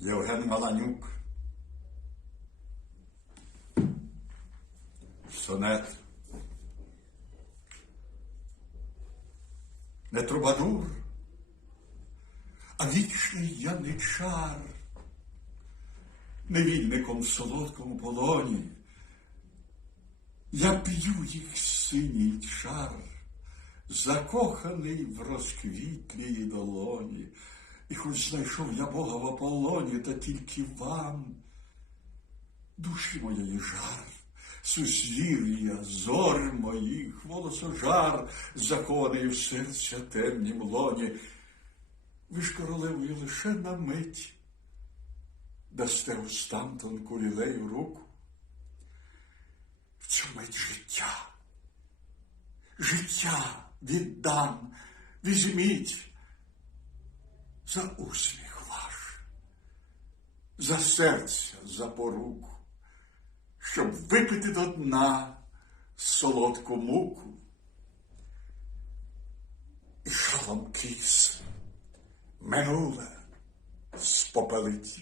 Євген Маланюк. Сонет. Не трубадур, а вічний яничар, невільником в солодкому полоні. Я п'ю їх синій чар, закоханий в розквітлій долоні. І хоч знайшов я Бога в Аполлоні, та тільки вам, душі моєї жар, сузір'я, зор моїх, волосожар, закований в серця темнім лоні. Ви ж королевою лише на мить дасте устам тонку лілею руку. В цю мить життя, життя віддам, візьміть за усміх ваш, за серця, за поруку, щоб випити до дна солодку муку. І шалом кіс минуле спопелить.